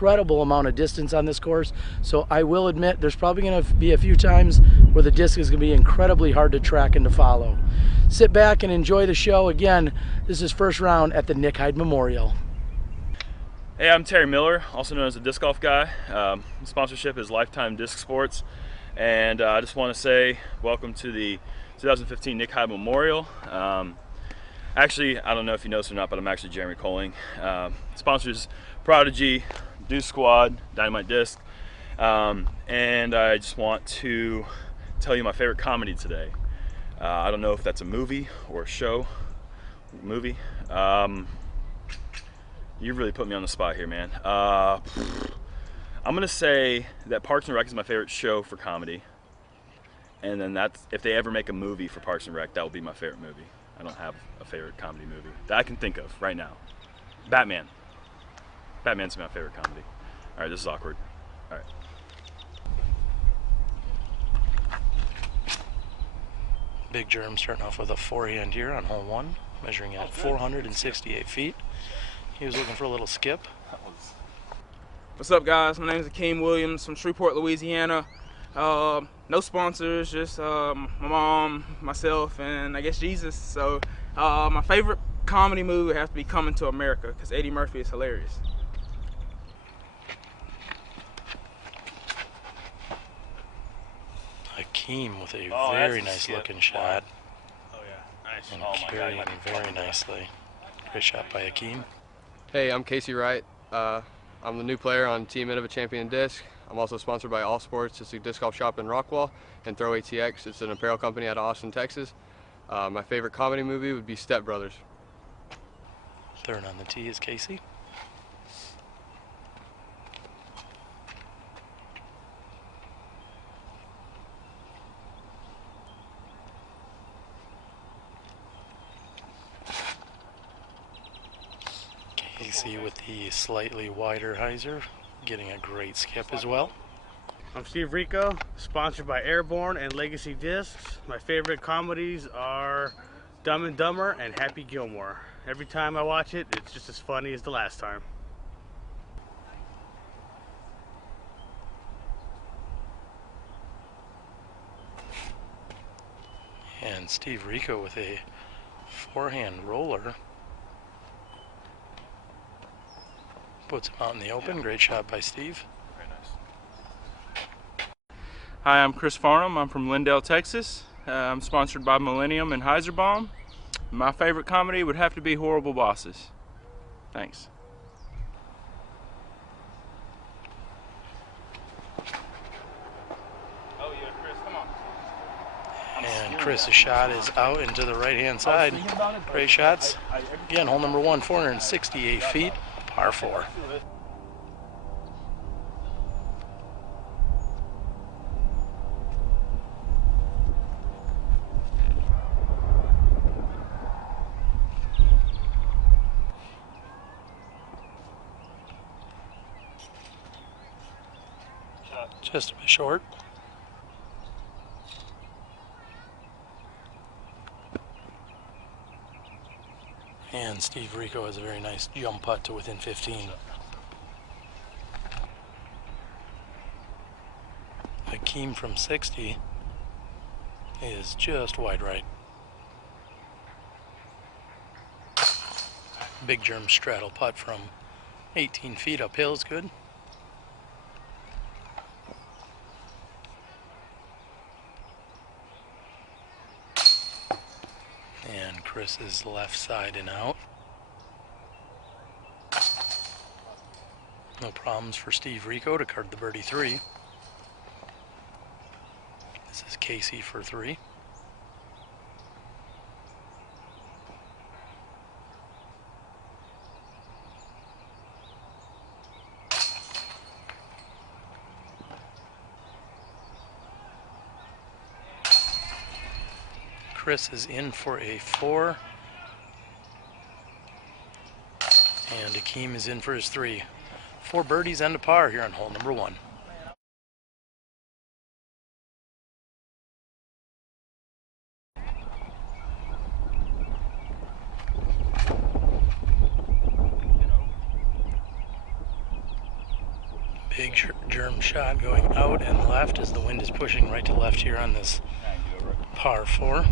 incredible amount of distance on this course. So I will admit there's probably going to be a few times where the disc is going to be incredibly hard to track and to follow. Sit back and enjoy the show. Again, this is first round at the Nick Hyde Memorial. Hey, I'm Terry Miller, also known as the Disc Golf Guy. Sponsorship is Lifetime Disc Sports. And I just want to say welcome to the 2015 Nick Hyde Memorial. Actually, I don't know if you know this or not, but I'm actually Jeremy Koling. Sponsors Prodigy, Deuce Squad, Dynamite Disc. And I just want to tell you my favorite comedy today. I don't know if that's a movie or a show. Movie. You really put me on the spot here, man. I'm gonna say that Parks and Rec is my favorite show for comedy, and then that's, if they ever make a movie for Parks and Rec, that will be my favorite movie. I don't have a favorite comedy movie that I can think of right now. Batman. Batman's my favorite comedy. All right, this is awkward. All right. Big Germ starting off with a forehand here on hole 1, measuring at 468 feet. He was looking for a little skip. What's up, guys? My name is Akeem Williams from Shreveport, Louisiana. No sponsors, just my mom, myself, and I guess Jesus. So my favorite comedy movie would have to be Coming to America, because Eddie Murphy is hilarious. Akeem with a very nice looking shot. Oh yeah, nice. And carrying very nicely. Great shot by Akeem. Hey, I'm Casey Wright. I'm the new player on Team Innova Champion Disc. I'm also sponsored by All Sports. It's a disc golf shop in Rockwall, and Throw ATX. It's an apparel company out of Austin, Texas. My favorite comedy movie would be Step Brothers. Third on the tee is Casey. Casey with the slightly wider hyzer, getting a great skip as well. I'm Steve Rico, sponsored by Airborne and Legacy Discs. My favorite comedies are Dumb and Dumber and Happy Gilmore. Every time I watch it, it's just as funny as the last time. And Steve Rico with a forehand roller. Puts him out in the open. Great shot by Steve. Very nice. Hi, I'm Chris Farnham. I'm from Lindale, Texas. I'm sponsored by Millennium and Heiserbaum. My favorite comedy would have to be Horrible Bosses. Thanks. Oh yeah, Chris, come on. And Chris's shot is out into the right-hand side. Great shots. Again, hole number 1, 468 feet, par 4. Just a bit short. And Steve Rico has a very nice jump putt to within 15. Akeem from 60 is just wide right. Big Germ straddle putt from 18 feet uphill is good. And Chris's left side and out. No problems for Steve Rico to card the birdie 3. This is Casey for 3. Chris is in for a 4. And Akeem is in for his 3. 4 birdies and a par here on hole number 1. Big germ shot going out and left as the wind is pushing right to left here on this par 4.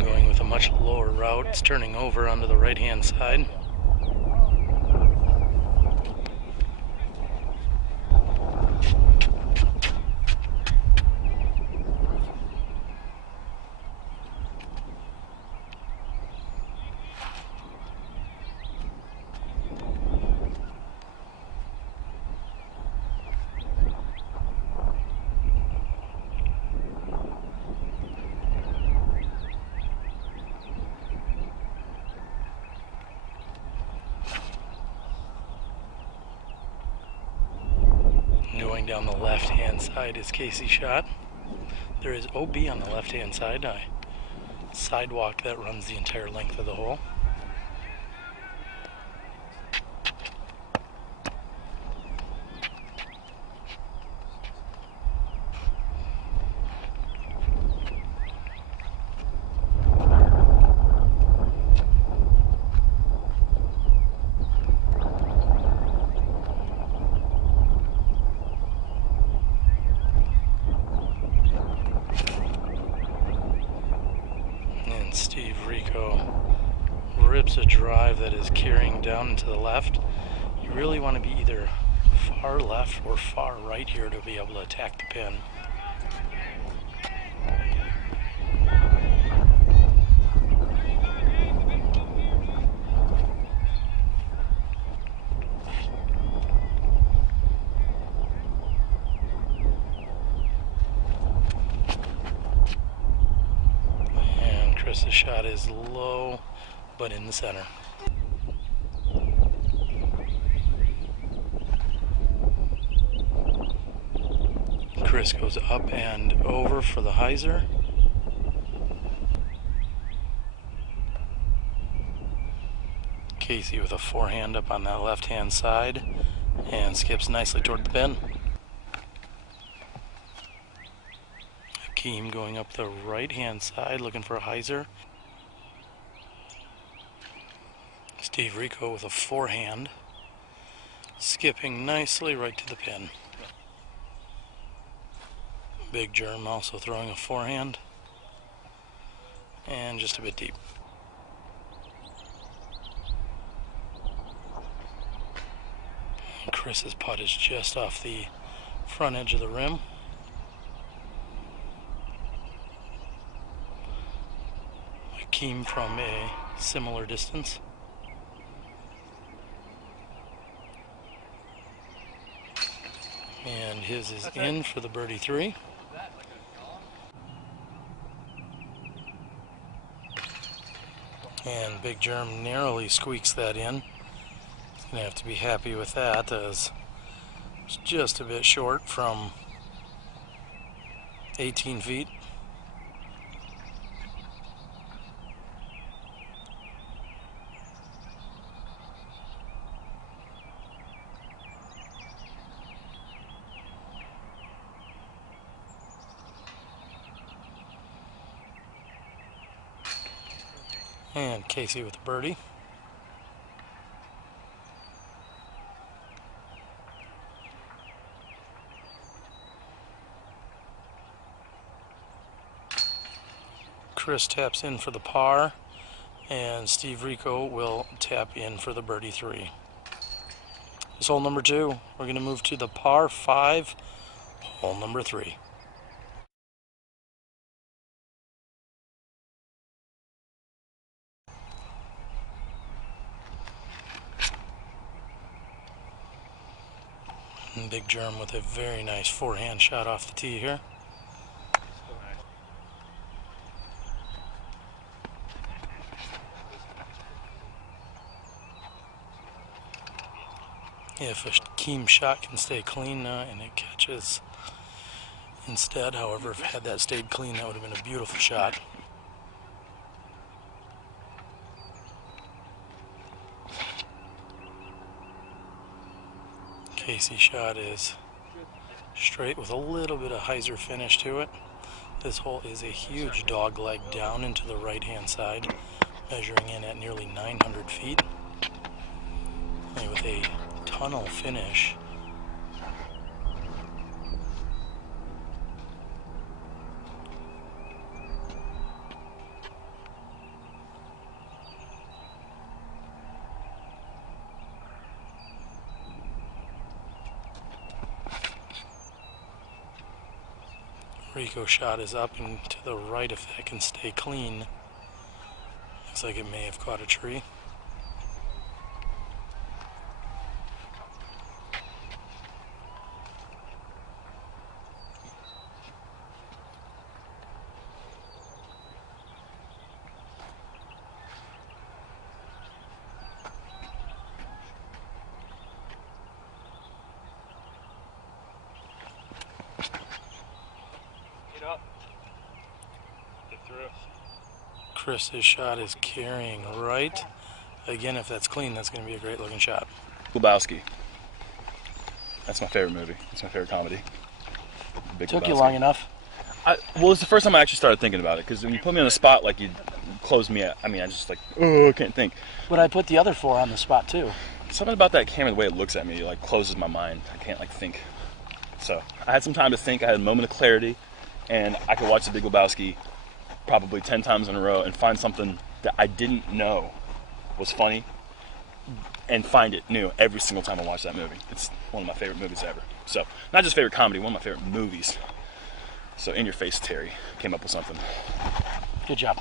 Going with a much lower route. It's turning over onto the right hand side. Going down the left-hand side is Casey's shot. There is OB on the left-hand side, a sidewalk that runs the entire length of the hole. Steve Rico rips a drive that is carrying down into the left. You really want to be either far left or far right here to be able to attack the pin. The shot is low, but in the center. Chris goes up and over for the hyzer. Casey with a forehand up on that left-hand side and skips nicely toward the pin. Going up the right-hand side, looking for a hyzer. Steve Rico with a forehand, skipping nicely right to the pin. Big Germ also throwing a forehand, and just a bit deep. Chris's putt is just off the front edge of the rim. Came from a similar distance. And his is in for the birdie 3. And Big Germ narrowly squeaks that in. He's going to have to be happy with that, as it's just a bit short from 18 feet. And Casey with a birdie. Chris taps in for the par, and Steve Rico will tap in for the birdie 3. This hole number 2, we're going to move to the par 5, hole number 3. And Big Germ with a very nice forehand shot off the tee here. If a Keem shot can stay clean and it catches instead, however, if had that stayed clean, that would have been a beautiful shot. Casey's shot is straight with a little bit of hyzer finish to it. This hole is a huge dog leg down into the right-hand side, measuring in at nearly 900 feet. And with a tunnel finish. Rico shot is up and to the right if that can stay clean. Looks like it may have caught a tree. Up. Get through. Chris's shot is carrying right. Again, if that's clean, that's going to be a great looking shot. Lebowski. That's my favorite movie. It's my favorite comedy. Big Took Lebowski. you long enough. Well, it's the first time I actually started thinking about it, because when you put me on the spot, like, you close me out. I mean, I just like, oh, I can't think. But I put the other four on the spot too. Something about that camera, the way it looks at me, like, closes my mind. I can't, like, think. So I had some time to think. I had a moment of clarity, and I could watch The Big Lebowski probably 10 times in a row and find something that I didn't know was funny and find it new every single time I watch that movie. It's one of my favorite movies ever. So, not just favorite comedy, one of my favorite movies. So, in your face, Terry came up with something. Good job.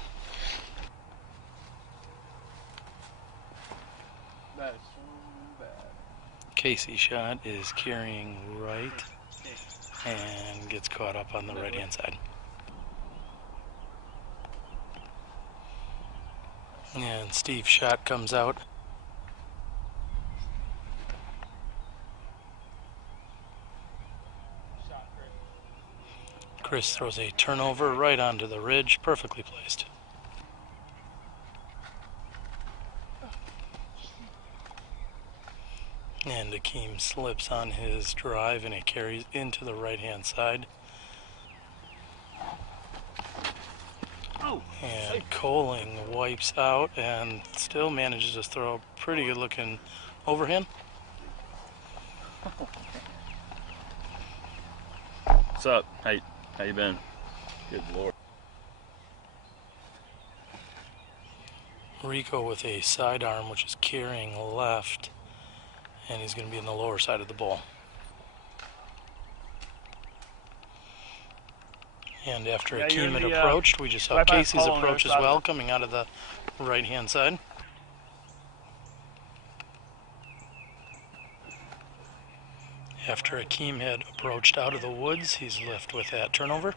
That is so bad. Casey's shot is carrying right and gets caught up on the right hand side. And Steve's shot comes out. Chris throws a turnover right onto the ridge, perfectly placed. And Akeem slips on his drive and it carries into the right hand side. And Koling wipes out and still manages to throw a pretty good looking overhand. What's up? How you been? Good Lord. Rico with a sidearm which is carrying left, and he's going to be in the lower side of the bowl. And after Akeem had approached, we just saw right by Casey's Koling approach as side. well, coming out of the right hand side. After Akeem had approached out of the woods, he's left with that turnover.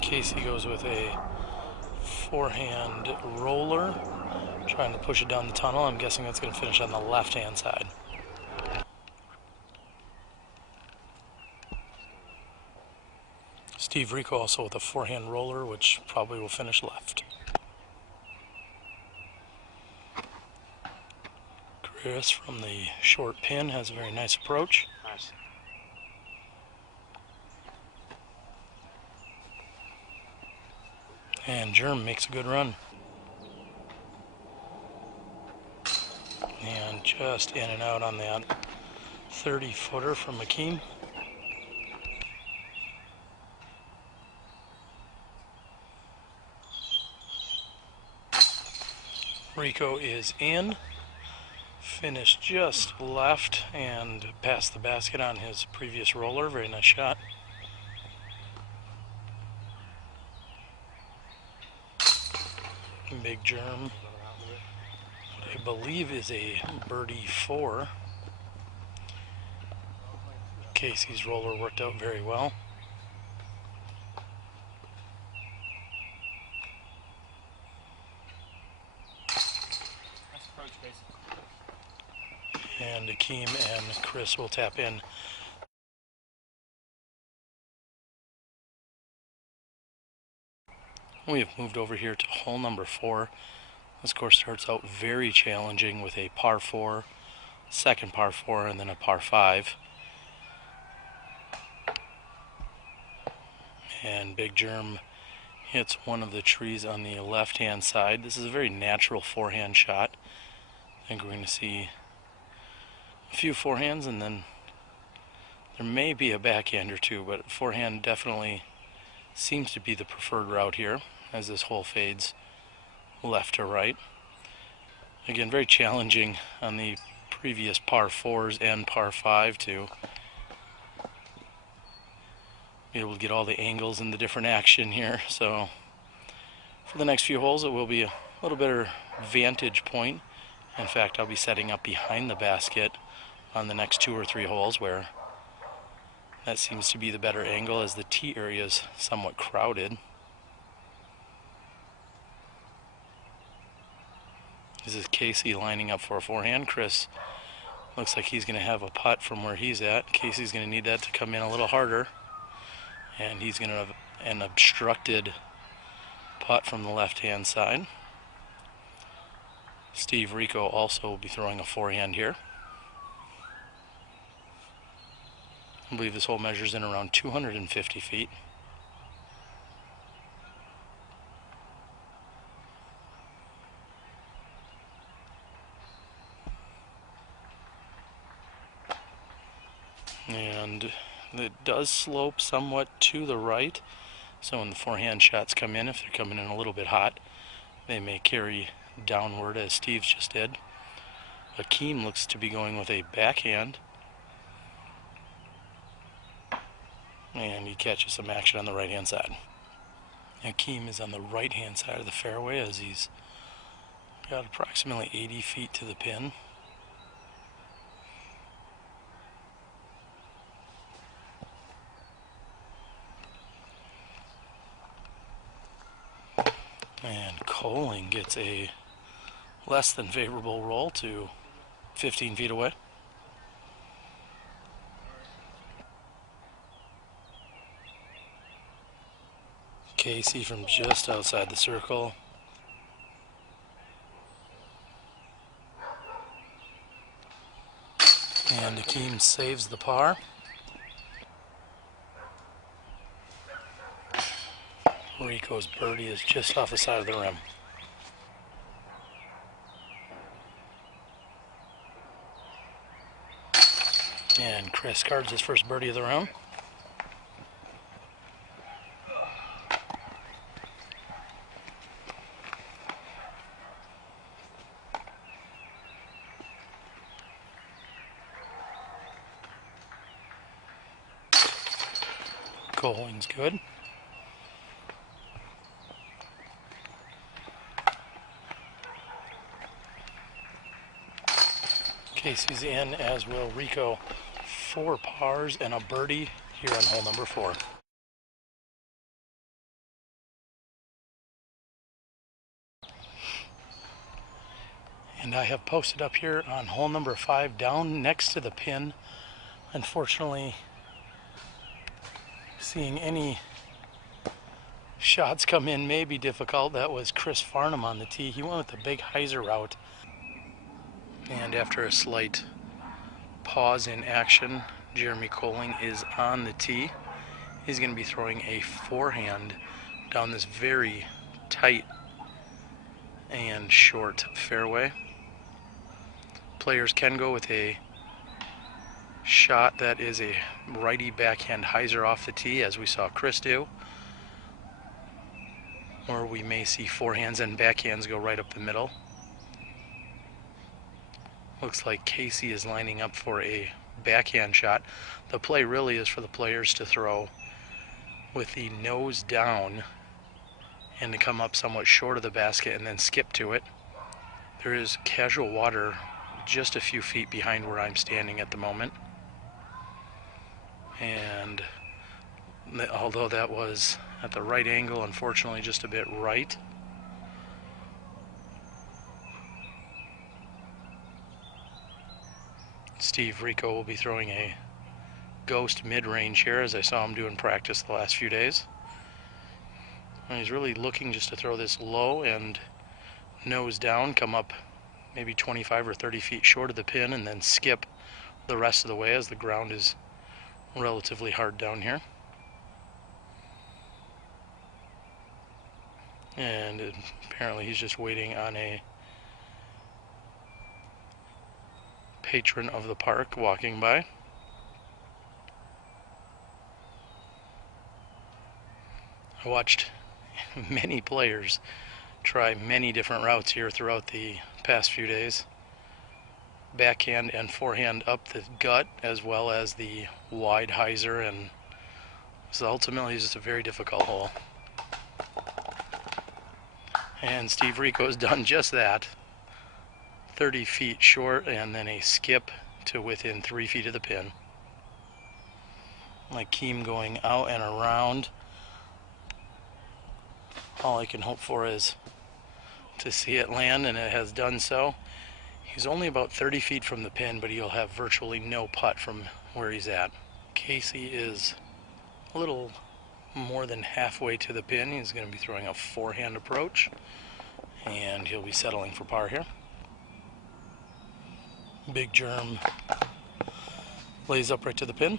Casey goes with a forehand roller, trying to push it down the tunnel. I'm guessing that's going to finish on the left-hand side. Steve Rico also with a forehand roller, which probably will finish left. Chris from the short pin has a very nice approach. Nice. And Germ makes a good run. And just in and out on that 30-footer from Akeem. Rico is in. Finished just left and past the basket on his previous roller. Very nice shot. Big Germ, I believe, is a birdie 4. Casey's roller worked out very well. And Akeem and Chris will tap in. We have moved over here to hole number 4. This course starts out very challenging with a par 4, second par 4, and then a par 5. And Big Germ hits one of the trees on the left-hand side. This is a very natural forehand shot. I think we're going to see a few forehands, and then there may be a backhand or two, but forehand definitely seems to be the preferred route here as this hole fades left to right. Again, very challenging on the previous par 4s and par 5 to be able to get all the angles and the different action here. So for the next few holes, it will be a little better vantage point. In fact, I'll be setting up behind the basket on the next 2 or 3 holes, where that seems to be the better angle as the tee area is somewhat crowded. This is Casey lining up for a forehand. Chris looks like he's going to have a putt from where he's at. Casey's going to need that to come in a little harder. And he's going to have an obstructed putt from the left-hand side. Steve Rico also will be throwing a forehand here. I believe this hole measures in around 250 feet. And it does slope somewhat to the right, so when the forehand shots come in, if they're coming in a little bit hot, they may carry downward as Steve's just did. Akeem looks to be going with a backhand, and he catches some action on the right hand side. Akeem is on the right hand side of the fairway as he's got approximately 80 feet to the pin. And Koling gets a less than favorable roll to 15 feet away. Casey from just outside the circle. And Akeem saves the par. Rico's birdie is just off the side of the rim. And Chris cards his first birdie of the round. Koling's good. Casey's in, as will Rico. 4 pars and a birdie here on hole number 4. And I have posted up here on hole number 5 down next to the pin. Unfortunately, seeing any shots come in may be difficult. That was Chris Farnham on the tee. He went with the big hyzer route. And after a slight pause in action, Jeremy Koling is on the tee. He's going to be throwing a forehand down this very tight and short fairway. Players can go with a shot that is a righty backhand hyzer off the tee, as we saw Chris do. Or we may see forehands and backhands go right up the middle. Looks like Casey is lining up for a backhand shot. The play really is for the players to throw with the nose down and to come up somewhat short of the basket and then skip to it. There is casual water just a few feet behind where I'm standing at the moment. And although that was at the right angle, unfortunately just a bit right. Steve Rico will be throwing a ghost mid-range here, as I saw him do in practice the last few days. And he's really looking just to throw this low and nose down, come up maybe 25 or 30 feet short of the pin, and then skip the rest of the way as the ground is relatively hard down here. And apparently he's just waiting on a patron of the park walking by. I watched many players try many different routes here throughout the past few days. Backhand and forehand up the gut, as well as the wide hyzer, and so ultimately it's just a very difficult hole. And Steve Rico has done just that. 30 feet short and then a skip to within 3 feet of the pin. Like Keem going out and around. All I can hope for is to see it land, and it has done so. He's only about 30 feet from the pin, but he'll have virtually no putt from where he's at. Casey is a little more than halfway to the pin. He's going to be throwing a forehand approach, and he'll be settling for par here. Big Germ lays upright to the pin.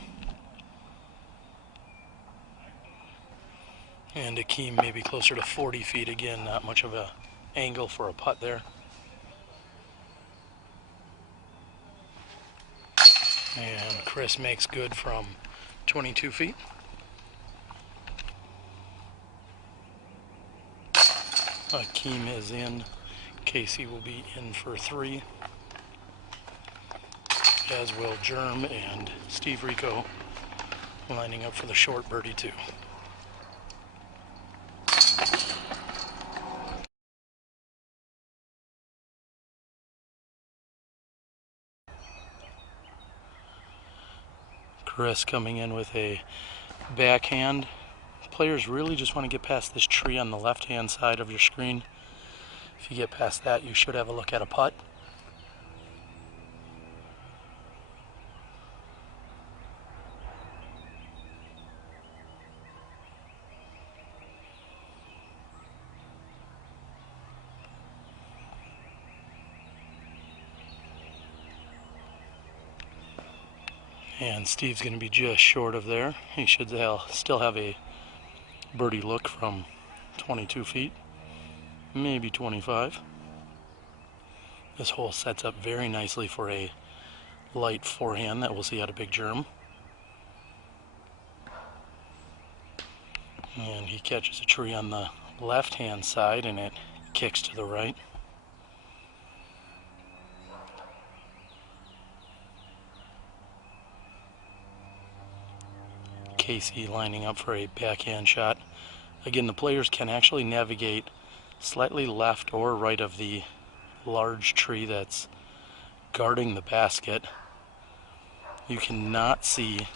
And Akeem maybe closer to 40 feet again, not much of a angle for a putt there. And Chris makes good from 22 feet. Akeem is in. Casey will be in for 3. As will Germ and Steve Rico lining up for the short birdie 2. Chris coming in with a backhand. Players really just want to get past this tree on the left-hand side of your screen. If you get past that, you should have a look at a putt. And Steve's going to be just short of there. He should still have a birdie look from 22 feet, maybe 25. This hole sets up very nicely for a light forehand that we'll see out of Big Germ. And he catches a tree on the left-hand side, and it kicks to the right. Casey lining up for a backhand shot. Again, the players can actually navigate slightly left or right of the large tree that's guarding the basket. You cannot see,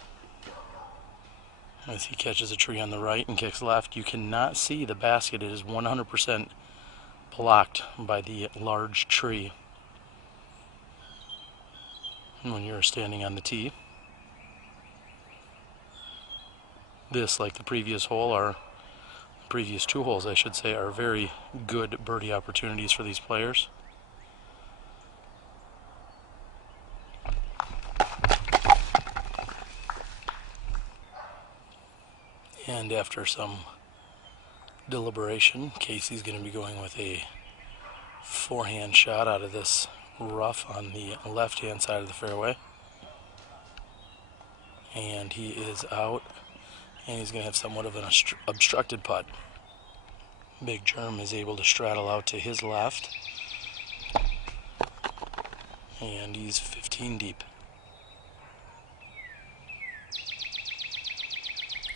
as he catches a tree on the right and kicks left, you cannot see the basket. It is 100% blocked by the large tree when you're standing on the tee. This, like the previous hole, or previous 2 holes I should say, are very good birdie opportunities for these players. And after some deliberation, Casey's going to be going with a forehand shot out of this rough on the left-hand side of the fairway. And he is out. And he's going to have somewhat of an obstructed putt. Big Germ is able to straddle out to his left. And he's 15 deep.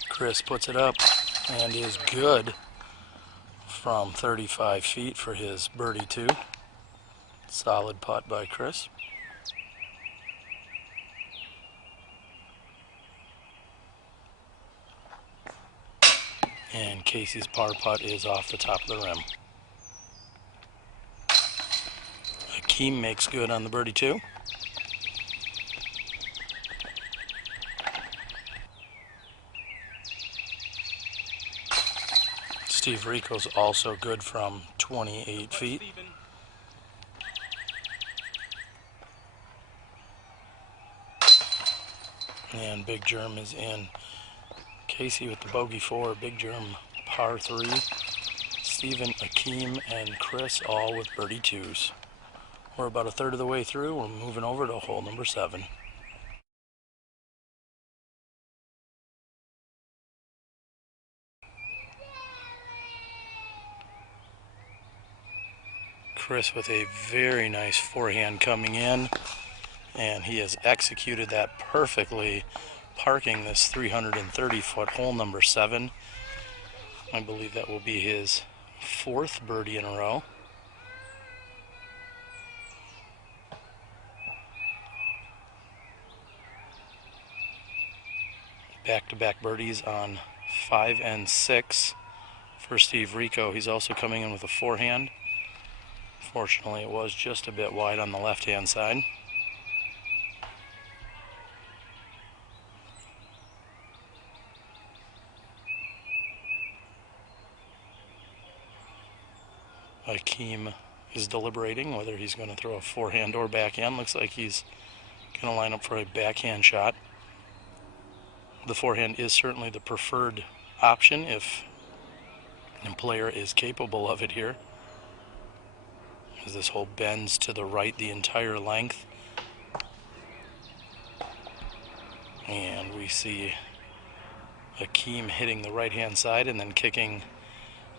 Chris puts it up and is good from 35 feet for his birdie 2. Solid putt by Chris. And Casey's par putt is off the top of the rim. Akeem makes good on the birdie 2. Steve Rico's also good from 28 feet. And Big Germ is in. Casey with the bogey 4, Big Germ par 3. Stephen, Akeem, and Chris all with birdie 2s. We're about a third of the way through. We're moving over to hole number 7. Chris with a very nice forehand coming in, and he has executed that perfectly, parking this 330-foot hole number 7. I believe that will be his 4th birdie in a row. Back-to-back birdies on 5 and 6 for Steve Rico. He's also coming in with a forehand. Fortunately, it was just a bit wide on the left-hand side. Akeem is deliberating whether he's going to throw a forehand or backhand. Looks like he's going to line up for a backhand shot. The forehand is certainly the preferred option if a player is capable of it here, as this hole bends to the right the entire length. And we see Akeem hitting the right-hand side and then kicking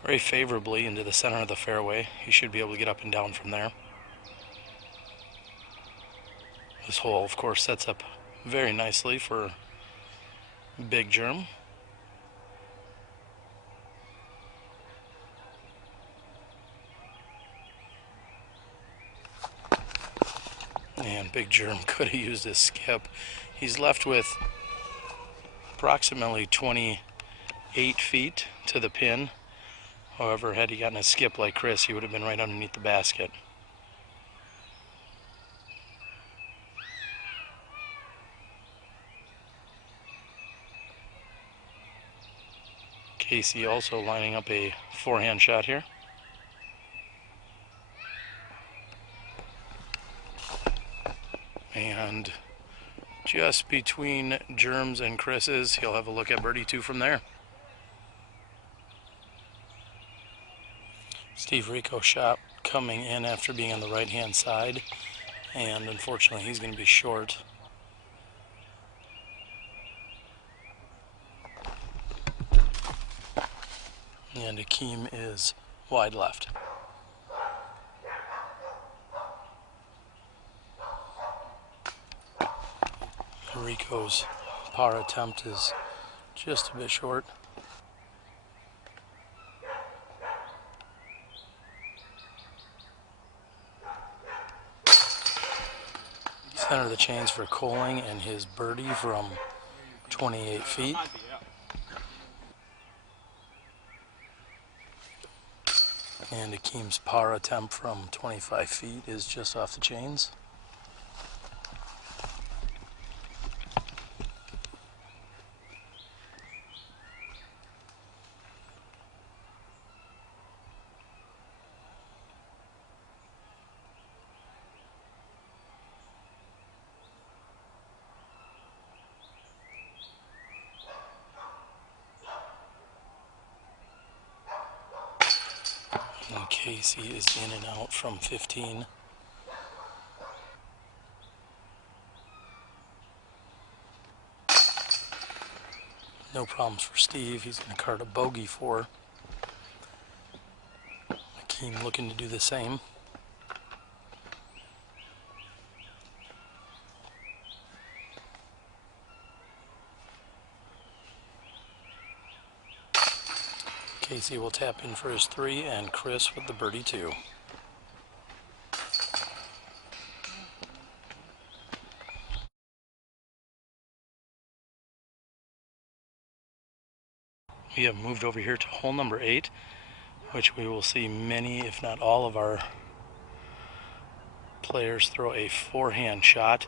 very favorably into the center of the fairway. He should be able to get up and down from there. This hole, of course, sets up very nicely for Big Germ. And Big Germ could have used his skip. He's left with approximately 28 feet to the pin. However, had he gotten a skip like Chris, he would have been right underneath the basket. Casey also lining up a forehand shot here. And just between Germ's and Chris's, he'll have a look at birdie 2 from there. Steve Rico shot coming in after being on the right-hand side, and unfortunately he's going to be short. And Akeem is wide left. Rico's par attempt is just a bit short. Center of the chains for Koling and his birdie from 28 feet. And Akeem's par attempt from 25 feet is just off the chains. And Casey is in and out from 15. No problems for Steve. He's going to card a bogey for. Akeem looking to do the same. Casey will tap in for his 3, and Chris with the birdie 2. We have moved over here to hole number 8, which we will see many, if not all, of our players throw a forehand shot.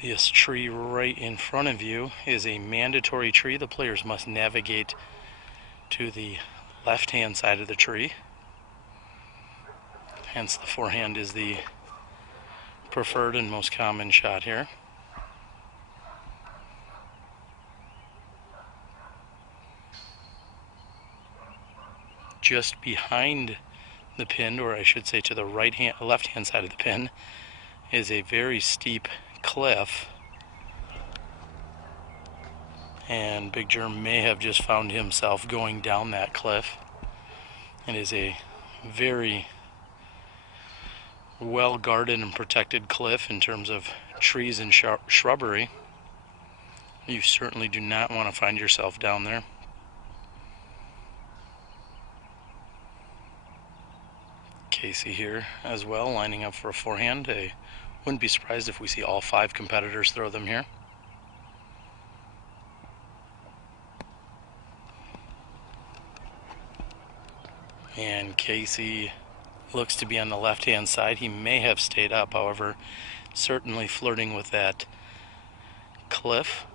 This tree right in front of you is a mandatory tree. The players must navigate to the left-hand side of the tree. Hence the forehand is the preferred and most common shot here. just behind the pin, or I should say to the left-hand side of the pin, is a very steep cliff. And Big Germ may have just found himself going down that cliff. It is a very well guarded and protected cliff in terms of trees and shrubbery. You certainly do not want to find yourself down there. Casey here as well, lining up for a forehand. I wouldn't be surprised if we see all 5 competitors throw them here. And Casey looks to be on the left-hand side. He may have stayed up, however, certainly flirting with that cliff.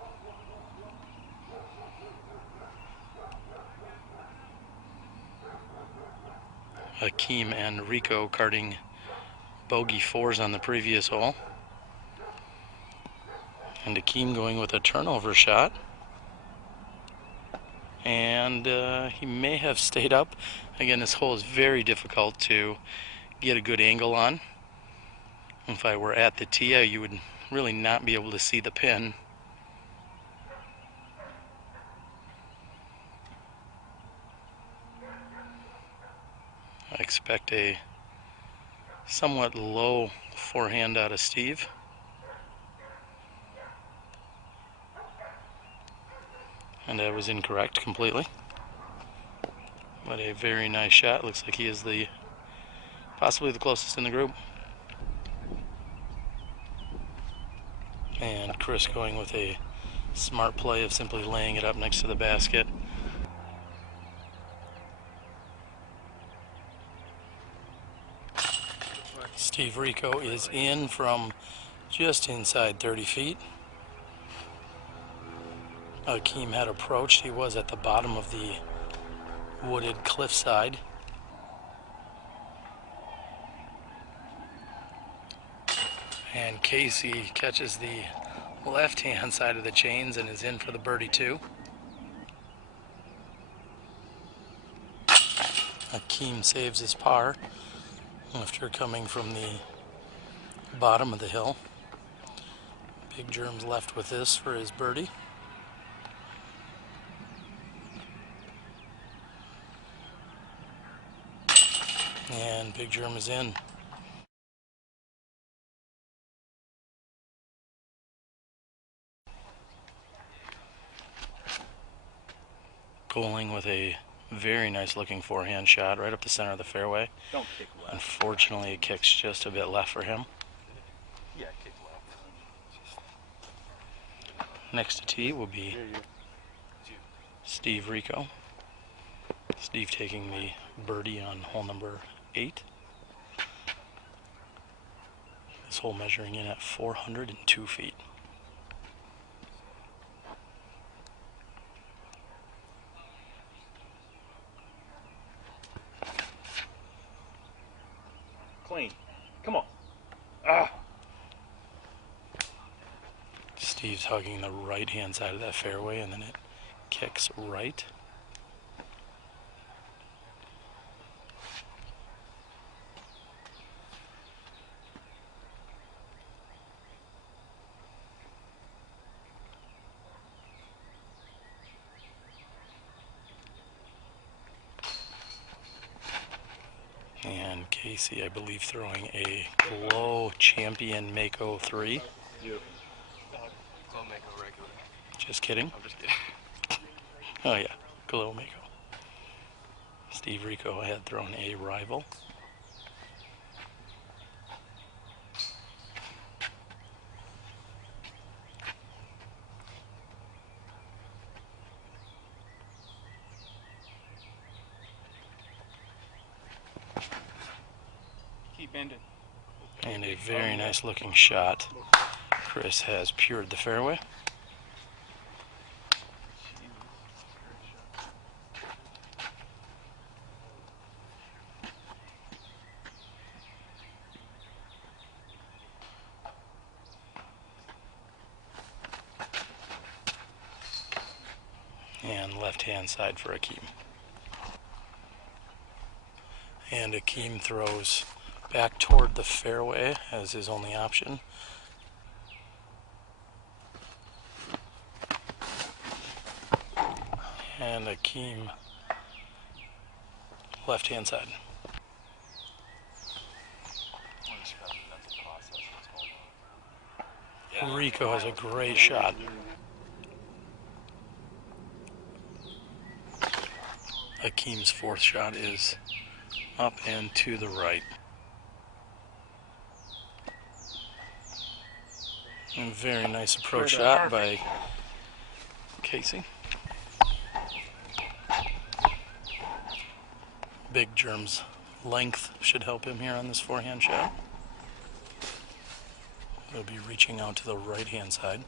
Hakeem and Rico karting bogey 4s on the previous hole. And Hakeem going with a turnover shot. And he may have stayed up. Again, this hole is very difficult to get a good angle on. If I were at the tee, you would really not be able to see the pin. I expect a somewhat low forehand out of Steve. And I was incorrect completely. But a very nice shot. Looks like he is possibly the closest in the group. And Chris going with a smart play of simply laying it up next to the basket. Steve Rico is in from just inside 30 feet. Hakeem had approached. He was at the bottom of the wooded cliffside. And Casey catches the left-hand side of the chains and is in for the birdie 2. Hakeem saves his par after coming from the bottom of the hill. Big Germ's left with this for his birdie. And Big Germ is in. Koling with a very nice looking forehand shot right up the center of the fairway. Don't kick left. Unfortunately, it kicks just a bit left for him. Yeah, kick left. Next to tee will be Steve Rico. Steve taking the birdie on hole number 8. This hole measuring in at 402 feet. Clean. Come on. Ah. Steve's hugging the right-hand side of that fairway, and then it kicks right. And Casey, I believe, throwing a Glow Champion Mako 3. Glow Mako regular. Just kidding. I'm just kidding. Oh yeah, Glow Mako. Steve Rico had thrown a Rival. Keep bending. And a very nice looking shot. Chris has pured the fairway. And left hand side for Hakeem. And Akeem throws back toward the fairway as his only option. And Akeem left-hand side. Rico has a great shot. Akeem's fourth shot is up and to the right. And very nice approach shot by Casey. Big Germ's length should help him here on this forehand shot. He'll be reaching out to the right-hand side.